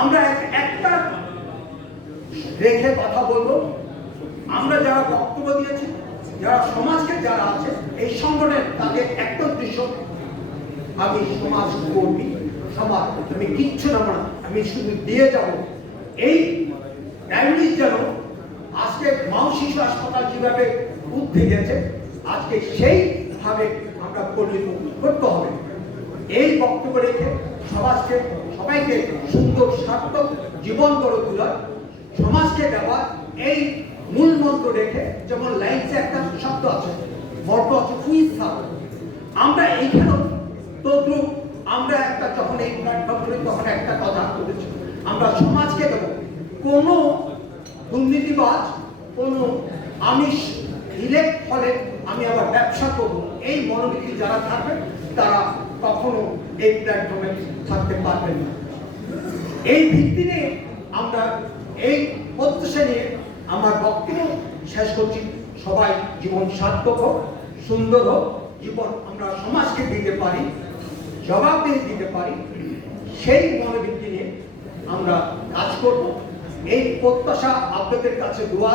আমরা একটা রেখে কথা বলবো। আমরা যারা বক্তব্য দিয়েছি, যারা সমাজকে যারা আছে এই সংগঠনের তাদের একটা উদ্দেশ্য, আমি সমাজ কর্মী, সমাজ আমি কিচ্ছু না, আমি শুধু দিয়ে যাব। এই ডায়াবেটিস যেন আজকে মা শিশু হাসপাতাল যেভাবে উঠে গেছে, আজকে সেইভাবে আমরা পরিণত করতে হবে। এই বক্তব্য রেখে সবাইকে সুন্দর সার্থক জীবন গড়ে তোলার, সমাজকে দেওয়ার এই মূল মন্ত্র রেখে, যেমন লাইন্সে একটা শব্দ আছে, মর্ত আছে কুইজ থাকবে। আমরা এইখানেও তদ্রুপ আমরা একটা যখন এই প্ল্যাটফর্ম করি তখন একটা কথা বলেছি, আমরা সমাজকে দেব কোনো দুর্নীতিবাজ, কোনো আমিষ ইলেক্ট ফলে আমি আবার ব্যবসা করব, এই মনোবৃত্তি যারা থাকবে তারা কখনো এই প্ল্যাটফর্মে থাকতে পারবেন না। এই ভিত্তি নিয়ে আমরা এই প্রত্যাশা নিয়ে আমার বক্তব্য শেষ করছি। সবাই জীবন সার্থক হোক, সুন্দর হোক, জীবন আমরা সমাজকে দিতে পারি, জবাবদিহি দিতে পারি, সেই মনোবৃত্তি নিয়ে আমরা কাজ করব। এই প্রত্যাশা আপনাদের কাছে দোয়া।